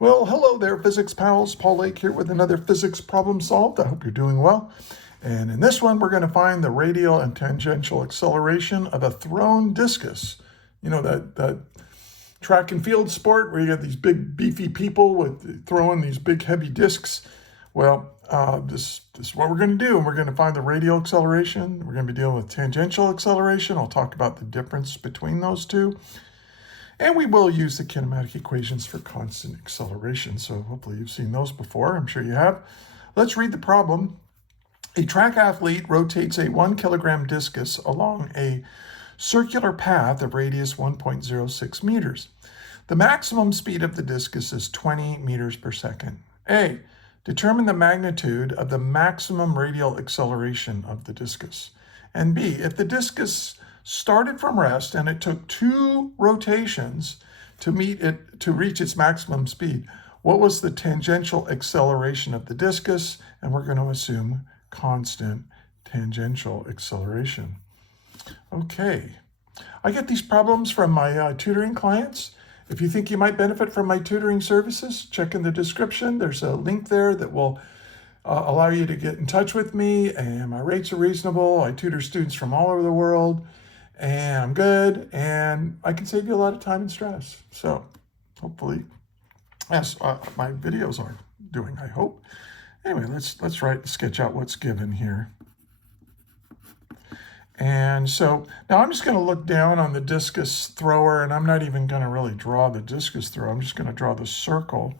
Well, hello there, physics pals. Paul Lake here with another physics problem solved. I hope you're doing well. And in this one, we're going to find the radial and tangential acceleration of a thrown discus. You know, that track and field sport where you got these big, beefy people with throwing these big, heavy discs. Well, this is what we're going to do. And we're going to find the radial acceleration. We're going to be dealing with tangential acceleration. I'll talk about the difference between those two. And we will use the kinematic equations for constant acceleration. So hopefully you've seen those before. I'm sure you have. Let's read the problem. A track athlete rotates a 1 kilogram discus along a circular path of radius 1.06 meters. The maximum speed of the discus is 20 meters per second. A, determine the magnitude of the maximum radial acceleration of the discus. And B, if the discus started from rest and it took 2 rotations to reach its maximum speed, what was the tangential acceleration of the discus? And we're going to assume constant tangential acceleration. Okay, I get these problems from my tutoring clients. If you think you might benefit from my tutoring services, check in the description. There's a link there that will allow you to get in touch with me, and my rates are reasonable. I tutor students from all over the world, and I'm good, and I can save you a lot of time and stress. So hopefully, as my videos are doing, I hope. Anyway, let's sketch out what's given here. And so now I'm just going to look down on the discus thrower, and I'm not even going to really draw the discus thrower. I'm just going to draw the circle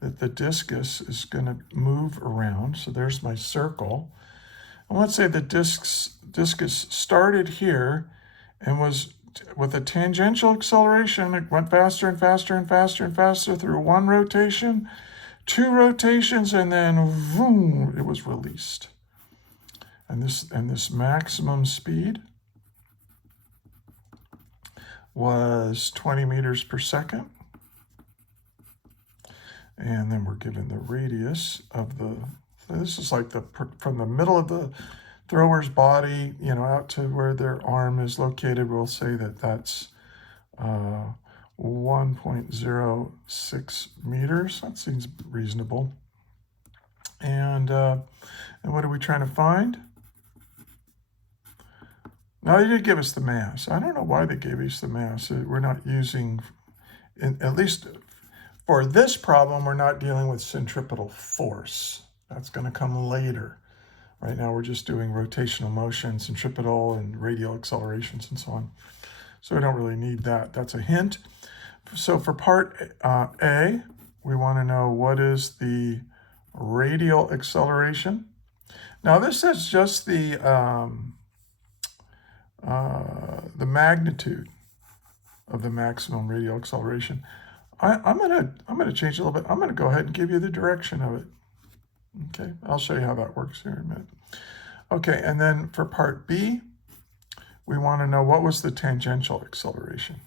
that the discus is going to move around. So there's my circle. And let's say the discus started here and was with a tangential acceleration. It went faster and faster and faster and faster through 1 rotation, 2 rotations, and then boom, it was released. And this maximum speed was 20 meters per second. And then we're given the radius of so this is like from the middle of the thrower's body, out to where their arm is located. We'll say that that's 1.06 meters. That seems reasonable. And what are we trying to find? Now, they did give us the mass. I don't know why they gave us the mass. We're not using, at least for this problem, we're not dealing with centripetal force. That's going to come later. Right now, we're just doing rotational motion, centripetal and radial accelerations and so on. So we don't really need that. That's a hint. So for part A, we want to know what is the radial acceleration. Now, this is just the magnitude of the maximum radial acceleration. I'm gonna change it a little bit. I'm gonna go ahead and give you the direction of it. Okay, I'll show you how that works here in a minute. Okay, and then for part B, we want to know what was the tangential acceleration.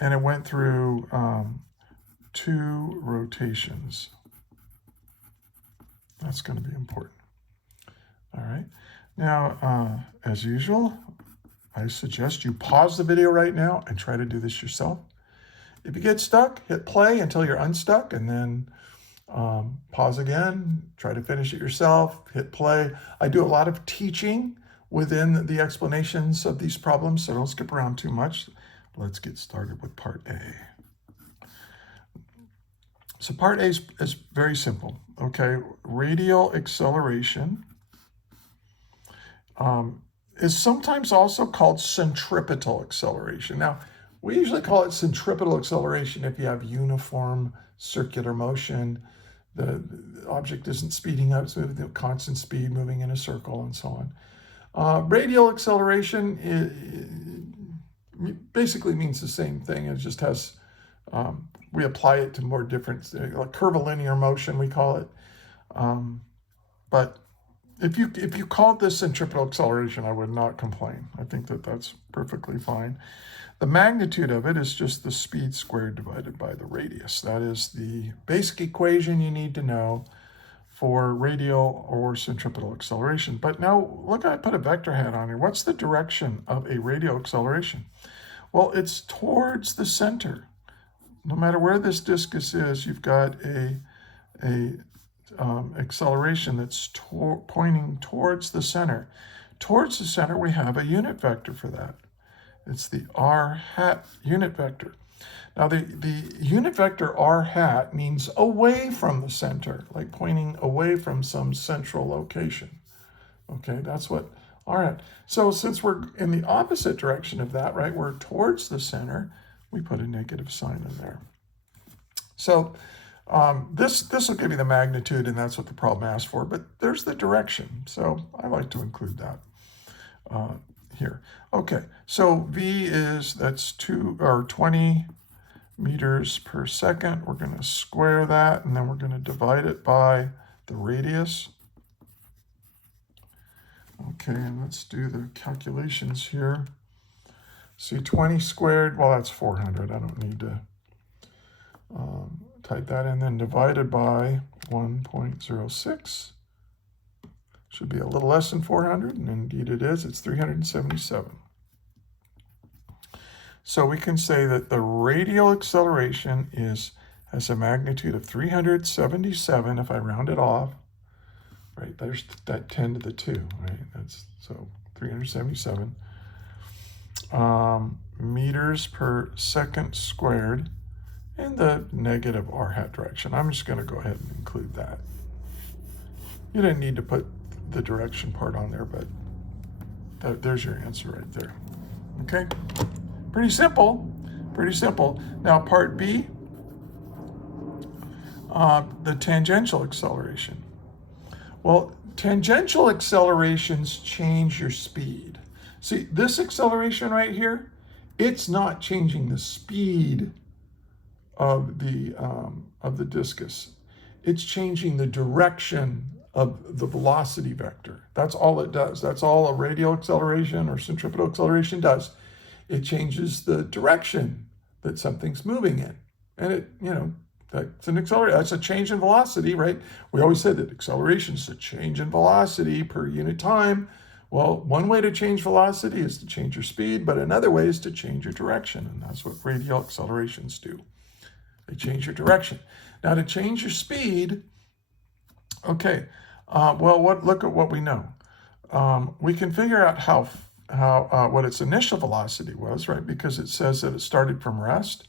And it went through 2 rotations. That's going to be important. All right. Now, as usual, I suggest you pause the video right now and try to do this yourself. If you get stuck, hit play until you're unstuck, and then pause again, try to finish it yourself, hit play. I do a lot of teaching within the explanations of these problems, so don't skip around too much. Let's get started with part A. So part A is very simple, okay? Radial acceleration is sometimes also called centripetal acceleration. Now, we usually call it centripetal acceleration if you have uniform circular motion. The object isn't speeding up, it's moving at constant speed, moving in a circle, and so on. Radial acceleration basically means the same thing. It just has, we apply it to more different, like curvilinear motion, we call it. But if you called this centripetal acceleration, I would not complain. I think that that's perfectly fine. The magnitude of it is just the speed squared divided by the radius. That is the basic equation you need to know for radial or centripetal acceleration. But now, look, I put a vector hat on here. What's the direction of a radial acceleration? Well, it's towards the center. no matter where this discus is, you've got a acceleration that's pointing towards the center. Towards the center, we have a unit vector for that. It's the r hat unit vector. Now, the unit vector r hat means away from the center, like pointing away from some central location. Okay, that's what r hat. So since we're in the opposite direction of that, right, we're towards the center, we put a negative sign in there. So this will give you the magnitude, and that's what the problem asked for, but there's the direction. So I like to include that here. Okay, so v that's 20 meters per second. We're going to square that, and then we're going to divide it by the radius. Okay, and let's do the calculations here. See, 20 squared, well, that's 400. I don't need to type that in. Then divided by 1.06. Should be a little less than 400, and indeed it is. It's 377. So we can say that the radial acceleration has a magnitude of 377 if I round it off. Right, there's that 10 to the 2, right? That's so 377 meters per second squared in the negative r hat direction. I'm just going to go ahead and include that. You didn't need to put the direction part on there, but there's your answer right there. Okay, pretty simple, pretty simple. Now part B, the tangential acceleration. Well, tangential accelerations change your speed. See, this acceleration right here, it's not changing the speed of the discus. It's changing the direction of the velocity vector. That's all it does. That's all a radial acceleration or centripetal acceleration does. It changes the direction that something's moving in. And it, that's an accelerator. That's a change in velocity, right? We always said that acceleration is a change in velocity per unit time. Well, one way to change velocity is to change your speed, but another way is to change your direction, and that's what radial accelerations do. They change your direction. Now, to change your speed, okay, look at what we know. We can figure out what its initial velocity was, right? Because it says that it started from rest.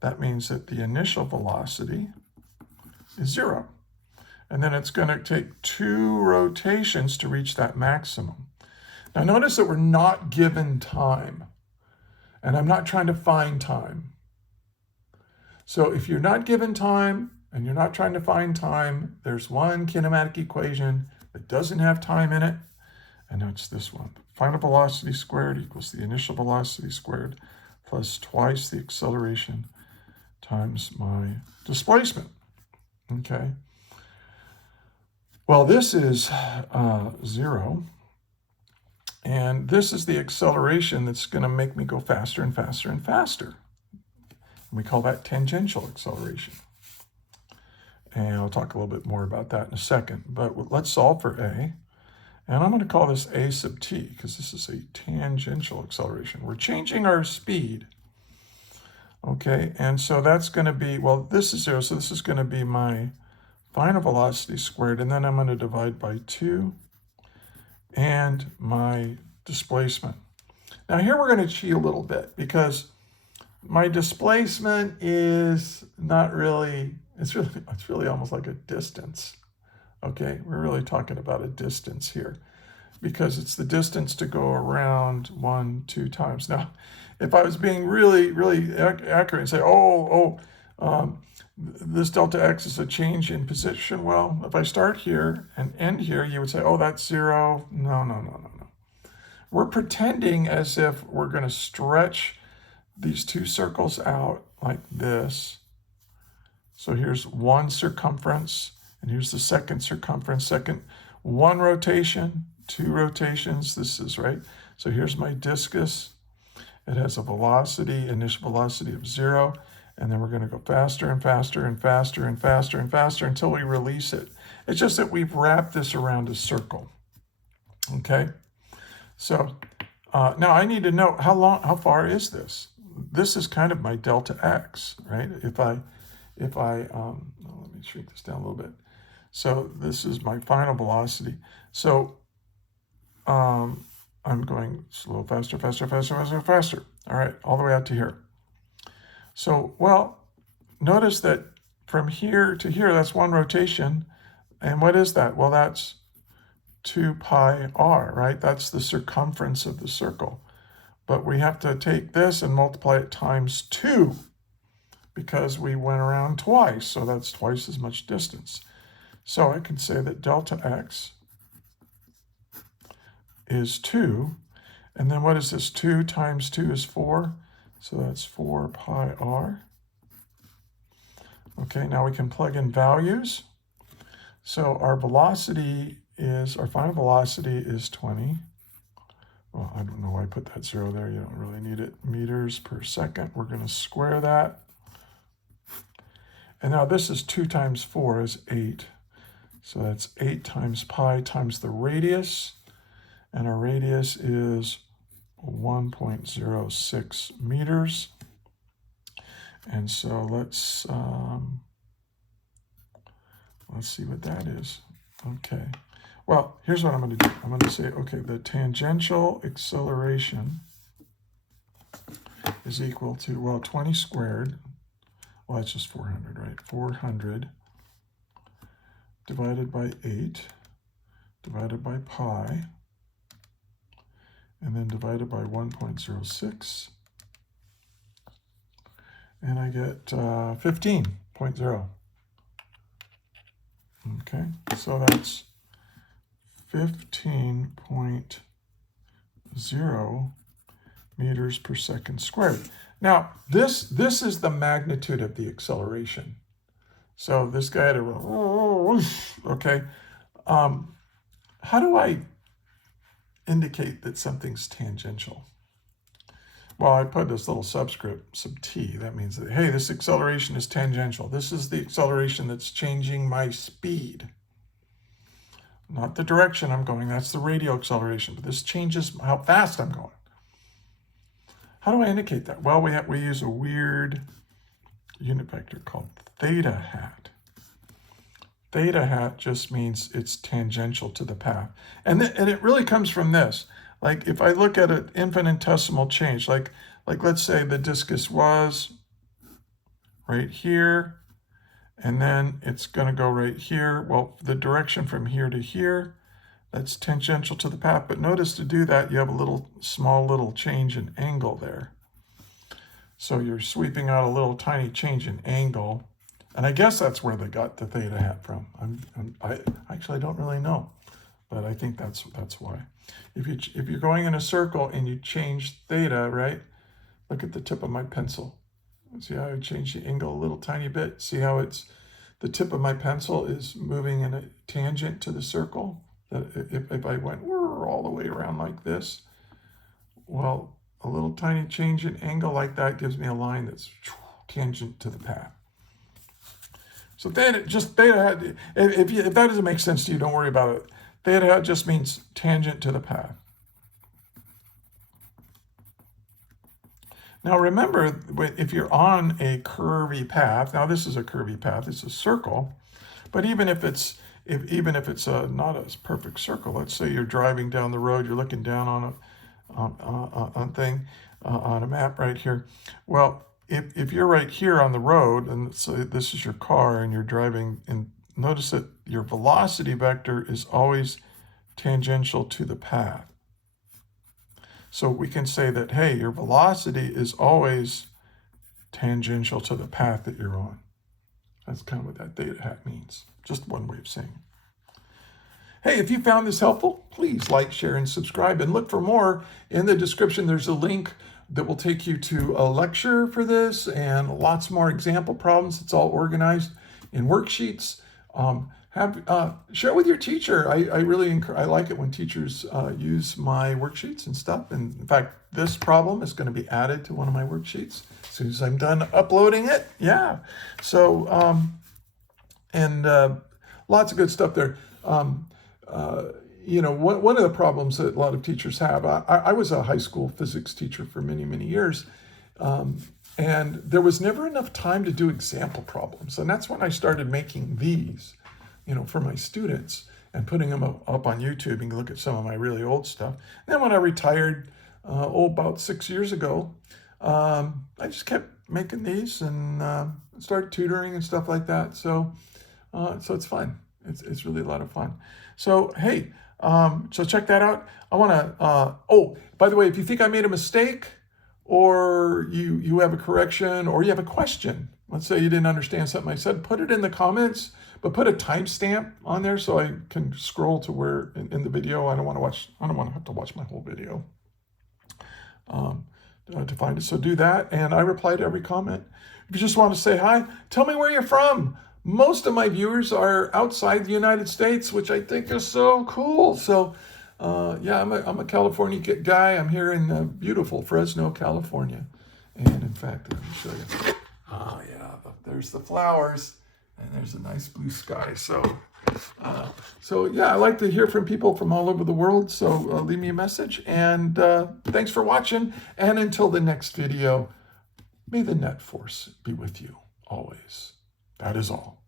That means that the initial velocity is 0. And then it's going to take 2 rotations to reach that maximum. Now notice that we're not given time. And I'm not trying to find time. So if you're not given time and you're not trying to find time, there's one kinematic equation that doesn't have time in it. And it's this one. Final velocity squared equals the initial velocity squared plus twice the acceleration times my displacement. Okay. Well, this is 0. And this is the acceleration that's going to make me go faster and faster and faster. And we call that tangential acceleration. And I'll talk a little bit more about that in a second. But let's solve for A. And I'm going to call this A sub t because this is a tangential acceleration. We're changing our speed. Okay, and so that's going to be, well, this is 0, so this is going to be my final velocity squared, and then I'm going to divide by 2 and my displacement. Now here we're going to cheat a little bit because my displacement is not really, it's really almost like a distance. Okay, we're really talking about a distance here because it's the distance to go around 1, 2 times. Now, if I was being really, really accurate and say, this delta x is a change in position, well, if I start here and end here, you would say, oh, that's 0. No. We're pretending as if we're going to stretch these 2 circles out like this. So here's one circumference, and here's the second circumference, one rotation, 2 rotations, this is right. So here's my discus. It has a velocity, initial velocity of 0, and then we're going to go faster and faster and faster and faster and faster until we release it. It's just that we've wrapped this around a circle. Okay? So now I need to know how far is this? this is kind of my delta x, right? If I, let me shrink this down a little bit. So this is my final velocity. So I'm going slow, faster, faster, faster, faster, faster. All right, all the way out to here. So, well, notice that from here to here, that's one rotation. And what is that? Well, that's 2 pi r, right? That's the circumference of the circle. But we have to take this and multiply it times 2 because we went around twice. So that's twice as much distance. So I can say that delta x is 2. And then what is this? 2 times 2 is 4. So that's 4 pi r. Okay, now we can plug in values. So our velocity is, our final velocity is 20. Well, I don't know why I put that 0 there. You don't really need it. Meters per second. We're going to square that. And now this is 2 times 4 is 8. So that's 8 times pi times the radius. And our radius is 1.06 meters. And so let's see what that is. Okay. Well, here's what I'm going to do. I'm going to say, okay, the tangential acceleration is equal to, well, 20 squared. Well, that's just 400, right? 400 divided by 8 divided by pi, and then divided by 1.06. And I get 15.0. Okay, so that's 15.0 meters per second squared. Now, this is the magnitude of the acceleration. So this guy had a, okay. How do I indicate that something's tangential? Well, I put this little subscript, sub t. That means that, hey, this acceleration is tangential. This is the acceleration that's changing my speed. Not the direction I'm going. That's the radial acceleration. But this changes how fast I'm going. How do I indicate that? Well, we use a weird unit vector called theta hat. Theta hat just means it's tangential to the path. And it really comes from this. Like if I look at an infinitesimal change, like let's say the discus was right here, and then it's going to go right here. Well, the direction from here to here, that's tangential to the path. But notice to do that, you have a small little change in angle there. So you're sweeping out a little tiny change in angle. And I guess that's where they got the theta hat from. I actually don't really know, but I think that's why. If you're going in a circle and you change theta, right? Look at the tip of my pencil. See how I changed the angle a little tiny bit? See how the tip of my pencil is moving in a tangent to the circle? That if I went all the way around like this, well, a little tiny change in angle like that gives me a line that's tangent to the path. So theta hat, if that doesn't make sense to you, don't worry about it. Theta hat just means tangent to the path. Now remember, if you're on a curvy path, now this is a curvy path, it's a circle, but even if it's not a perfect circle, let's say you're driving down the road, you're looking down on a map right here. Well, if you're right here on the road, and so this is your car, and you're driving, and notice that your velocity vector is always tangential to the path. So we can say that, hey, your velocity is always tangential to the path that you're on. That's kind of what that theta hat means. Just one way of saying it. Hey, if you found this helpful, please like, share, and subscribe. And look for more in the description. There's a link that will take you to a lecture for this and lots more example problems. It's all organized in worksheets. Share it with your teacher. I really like it when teachers use my worksheets and stuff. And in fact, this problem is going to be added to one of my worksheets as soon as I'm done uploading it. Yeah. So, lots of good stuff there. One of the problems that a lot of teachers have, I was a high school physics teacher for many, many years, And there was never enough time to do example problems. And that's when I started making these, for my students and putting them up on YouTube. You can look at some of my really old stuff. And then when I retired, about 6 years ago, I just kept making these and started tutoring and stuff like that. So it's fun. It's really a lot of fun. So, hey, so check that out. I want to, oh, by the way, if you think I made a mistake, or you have a correction, or you have a question, let's say you didn't understand something I said, put it in the comments, but put a timestamp on there so I can scroll to where in the video. I don't want to have to watch my whole video to find it. So do that, and I reply to every comment. If you just want to say hi, tell me where you're from. Most of my viewers are outside the United States, which I think is so cool. So yeah, I'm a California guy. I'm here in beautiful Fresno, California. And in fact, let me show you. Oh yeah, there's the flowers, and there's a nice blue sky. So yeah, I like to hear from people from all over the world. So leave me a message, and thanks for watching. And until the next video, may the net force be with you always. That is all.